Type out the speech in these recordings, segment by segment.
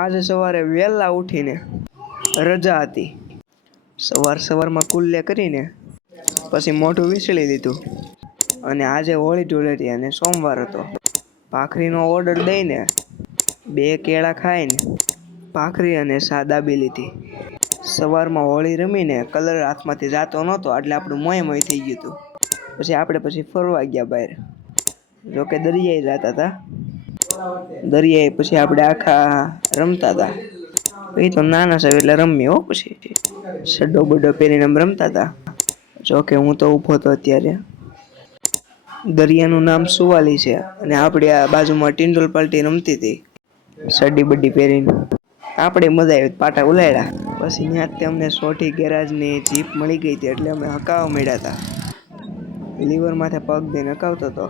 આજે સવારે વહેલા ઉઠીને રજા હતી. સવારમાં કુલ્લે કરીને પછી મોઢું વીસળી દીધું અને આજે હોળી ધૂળેટી અને સોમવાર હતો. ભાખરીનો ઓર્ડર દઈને 2 કેળા ખાઈને ભાખરી અને ચા દાબી લીધી. સવારમાં હોળી રમીને કલર હાથમાંથી જાતો નહોતો એટલે આપણું મોય થઈ ગયું હતું. પછી ફરવા ગયા બહાર. જોકે દરિયાએ જતા હતા. દરિયાએ પછી આપણે આખા રમતા હતા. એ તો નાના સાહેબ એટલે રમ્યો પછી સડ્ડો બડ્ડો પહેરીને રમતા હતા. જોકે હું તો ઊભો હતો અત્યારે. દરિયાનું નામ સુવાલી છે અને આપણે આ બાજુમાં ટિંડોલ પાલ્ટી રમતી હતી સડ્ડી બડ્ડી પહેરીને. આપણે મજા આવી, પાટા ઉલાડ્યા. પછી ત્યાં અમને સોઢી ગેરાજની જીપ મળી ગઈ હતી એટલે અમે હકાવા મળ્યા હતા. લીવર માથે પગ દઈને હકાવતો હતો.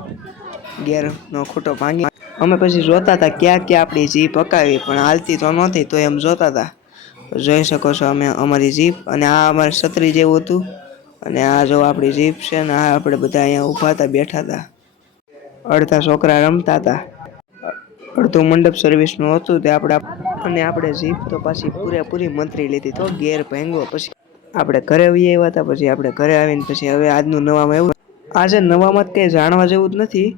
ગેરનો ખૂટો ભાંગી. અમે પછી જોતા હતા ક્યાં આપણી જીપ હકાવી પણ હાલતી તો નહોતી, તો એમ જોતા હતા. જોઈ શકો છો અમે અમારી જીપ અને આ અમારી છત્રી જેવું હતું અને આ જો આપણી જીપ છે ને આ આપણે બધા અહીંયા ઊભા હતા, બેઠા હતા. અડધા છોકરા રમતા હતા, અડધું મંડપ સર્વિસનું હતું તે આપણે જીપ તો પાછી પૂરેપૂરી મંત્રી લીધી તો ગેર ભાંગ્યો. પછી આપણે ઘરે આવ્યા હતા. પછી આપણે ઘરે આવીને પછી હવે આજનું નવામાં એવું. આજે નવામાં કંઈ જાણવા જેવું જ નથી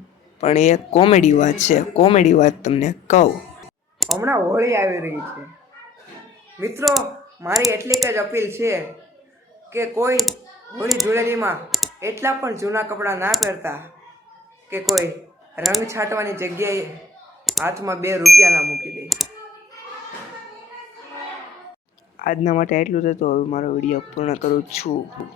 પણ એક કોમેડી વાત છે. કોમેડી વાત તમને કહું. હમણાં હોળી આવી રહી છે મિત્રો. મારી એટલી જ અપીલ છે કે કોઈ હોળી ધૂળેટીમાં એટલા પણ જૂના કપડાં ના પહેરતા કે કોઈ રંગ છાંટવાની જગ્યાએ હાથમાં 2 રૂપિયા ના મૂકી દે. આજના માટે એટલું જ હતું. હવે મારો વિડીયો પૂર્ણ કરું છું.